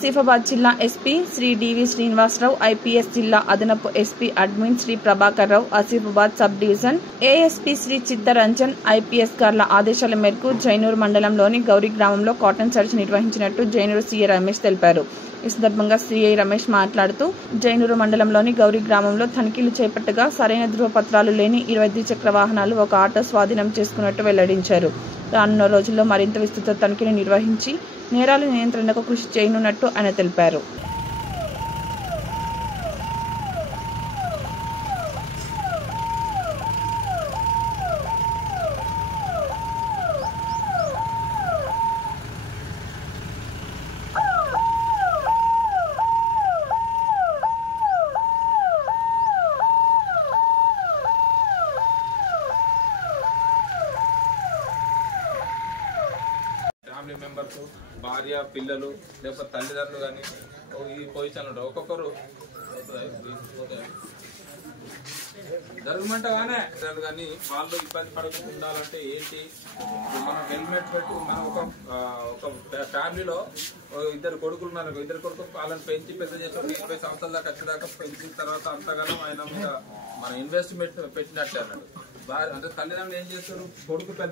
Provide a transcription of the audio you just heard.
ఆసిఫాబాద్ జిల్లా SP Shri DV Srinivasarao, IPS జిల్లా అదనపు SP admin Shri Prabhakar Rao, Asifabad sub division ASP Shri Chittaranjan, IPS గార్ల ఆదేశాల మేరకు జైనూరు మండలంలోని గౌరీ గ్రామంలో కాటన్ సర్చ్ నిర్వహించినట్టు జైనూరు సీఐ రమేష్ తెలిపారు. ఈ సందర్భంగా సీఐ రమేష్ మాట్లాడుతూ జైనూరు మండలంలోని గౌరీ గ్రామంలో తనిఖీలు చేపట్టగా సరైన ధృవపత్రాలు లేని 20 ద్విచక్ర వాహనాలు, ఒక ఆటో స్వాధీనం చేసుకున్నట్టు వెల్లడించారు. రానున్న రోజుల్లో మరింత విస్తృత తనిఖీలు నిర్వహించి నేరాల నియంత్రణకు కృషి చేయనున్నట్టు ఆయన తెలిపారు. ఫ్యామిలీ మెంబర్స్, భార్య, పిల్లలు, లేకపోతే తల్లిదండ్రులు కానీ ఈ పొజిషన్ ఉంటారు. ఒక్కొక్కరు జరగమంటగానే కానీ వాళ్ళు ఇబ్బంది పడకుండా ఉండాలంటే ఏంటి, మనం హెల్మెట్ పెట్టి మనం ఒక ఫ్యామిలీలో 2 కొడుకులు ఉన్నారు. 2 కొడుకులు వాళ్ళని పెంచి పెద్ద చేసి 20 సంవత్సరాల దాకా వచ్చేదాకా పెంచిన తర్వాత అంతగానో ఆయన మీద మన ఇన్వెస్ట్మెంట్ పెట్టినట్టే అన్నాడు. అంటే తల్లిదండ్రులు ఏం చేస్తారు, కొడుకు పెద్ద